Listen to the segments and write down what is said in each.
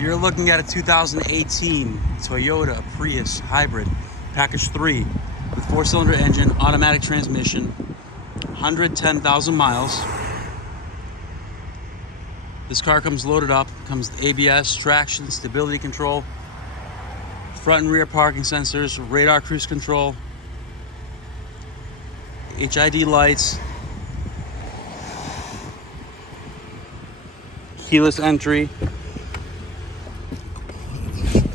You're looking at a 2018 Toyota Prius hybrid, Pkg3, with 4-cylinder engine, automatic transmission, 110,000 miles. This car comes loaded up, comes with ABS, traction, stability control, front and rear parking sensors, radar cruise control, HID lights, keyless entry,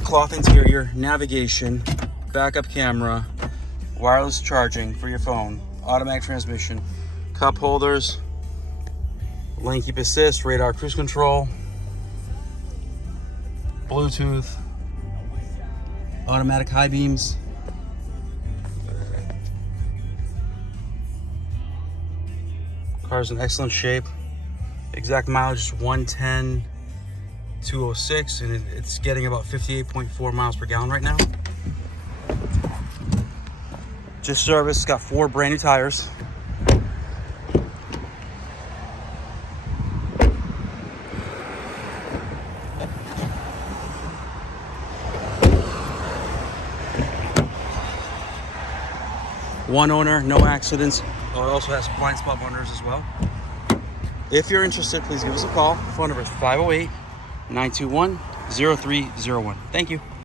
cloth interior, navigation, backup camera, wireless charging for your phone, automatic transmission, cup holders, lane keep assist, radar cruise control, Bluetooth, automatic high beams. Car's in excellent shape. Exact mileage is 110,206, and it's getting about 58.4 miles per gallon right now. Just serviced, got 4 brand new tires. One owner, no accidents. Oh, it also has blind spot monitors as well. If you're interested, please give us a call. The phone number is 508-921-0301. Thank you.